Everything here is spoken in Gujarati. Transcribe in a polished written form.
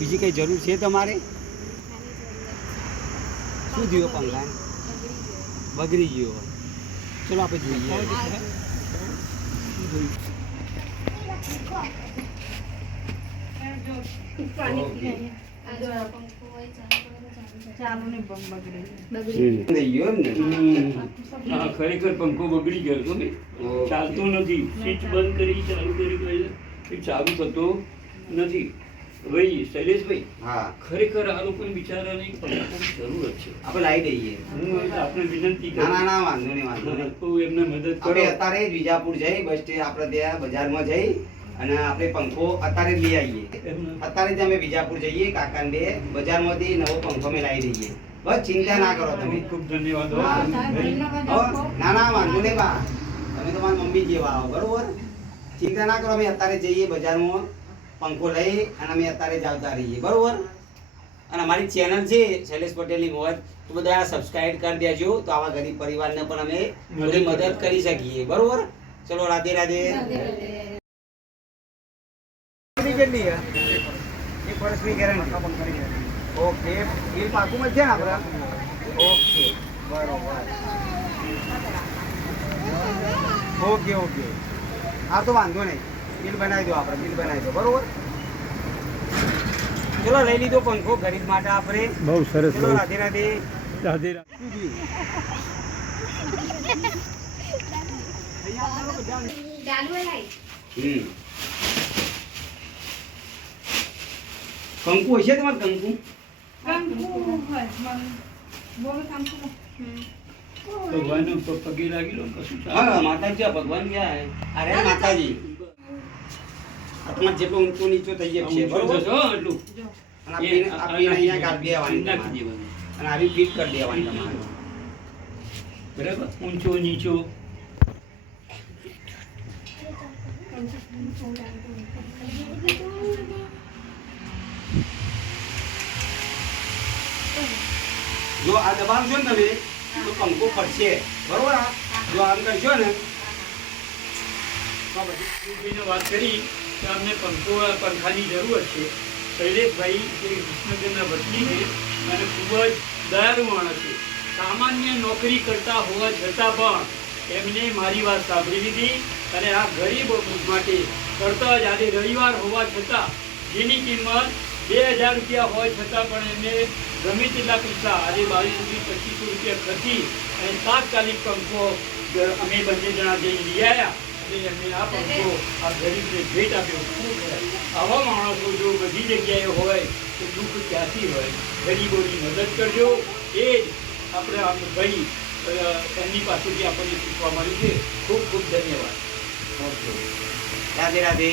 બીજી કઈ જરૂર છે તમારે? શું થયું પંખા? બગડી ગયો. ચલો આપણે જોઈએ. ખરેખર પંખો બગડી ગયો હતો ને, ચાલતો નથી. સ્વિચ બંધ કરી ચાલુ કરી ચાલુ થતો નથી. ભાઈ શૈલેષભાઈ, હા, ખરેખર આ લોકોને બિચારાને પંખાની જરૂરત છે. આપણે લાવી દઈએ. હું આપણે વિનંતી ના કરું, ના વાંધો નહીં, વાંધો નહીં. તો એમને મદદ કરો. આપણે અત્યારે જ વિજાપુર જઈ બસ સ્ટેન્ડ આપણે ત્યાં બજારમાં જઈ અને આપણે પંખો અત્યારે જ લઈ આવીએ. અત્યારે જ અમે વિજાપુર જઈએ કાકાને બજારમાંથી નવો પંખો અમે લાવી દઈએ. બસ ચિંતા ના કરો તમે. ખૂબ ધન્યવાદ. હા. ના ના વાંધો નહીં બા, તમે તમારા મમ્મી જેવા આવો બરોબર. ચિંતા ના કરો, અમે અત્યારે જઈએ બજારમાં પંખો લઈ અને અમે અત્યારે જ આવતા રહીએ બરોબર. અને અમારી ચેનલ છે શૈલેષ પટેલની મોજ, તો બધા સબસ્ક્રાઇબ કરી દેજો, તો આવા ગરીબ પરિવારને પણ અમે થોડી મદદ કરી શકીએ બરોબર. ચલો રાધે રાધે. કેટલી છે? 1 વર્ષની ગેરંટી. ઓકે, બિલ પાકું જ છે ને આપણે? ઓકે બરોબર. ઓકે ઓકે, હા તો વાંધો નહીં, બિલ બનાવી દો, આપણે બિલ બનાવી દો બરોબર. ચલો લઈ લીધો પંખો ગરીબ માટે આપણે. બહુ સરસ. ચલો રાધે રાધે. રાધે કંકુ હશે તમારે? કંકુ ભગવાનને પગે લાગી લો, કશું ચાલે. હા માતાજી, ભગવાન ક્યાં હે? અરે માતાજી, આત્મા જેટલો ઊંચો નીચો થઈ જાય છે બરોબર. બરોબર છો એટલું. અને આપીને અહીંયા કાઢી દેવાની નાખી તમારે. દેવાનું. અને આવી ફિટ કરી દેવાની તમારે. બરાબર, ઊંચો નીચો. જો આ દબાવશો ને તમે તો પંખો ફરશે બરોબર. જો આમ કરશો ને તો બધી ભાઈને વાત કરી કે અમને પંખાની જરૂર છે. શૈલેષભાઈ જે વિસનગરના વતની છે અને ખૂબ જ દયાળુ માણસ છે. સામાન્ય નોકરી કરતા હોવા છતાં પણ એમને મારી વાત સાંભળી લીધી અને આ ગરીબ માટે કરતા જ આજે રવિવાર હોવા છતાં જેની કિંમત 2000 રૂપિયા હોય છતાં પણ એમને ગમે તેટલા પૈસા આજે 2200-2500 રૂપિયા ખર્ચી અને તાત્કાલિક પંખો અમે બંને જણા જઈ લઈ આવ્યા. એમને આ પંખો આ ગરીબને ભેટ આપ્યો. આવા માણસો જો બધી જગ્યાએ હોય તો દુઃખ ક્યાંથી હોય? ગરીબોની મદદ કરજો, એ જ આપણે આમ ભાઈ એમની પાસેથી આપણને શીખવા મળ્યું છે. ખૂબ ખૂબ ધન્યવાદ. રાધે રાધે.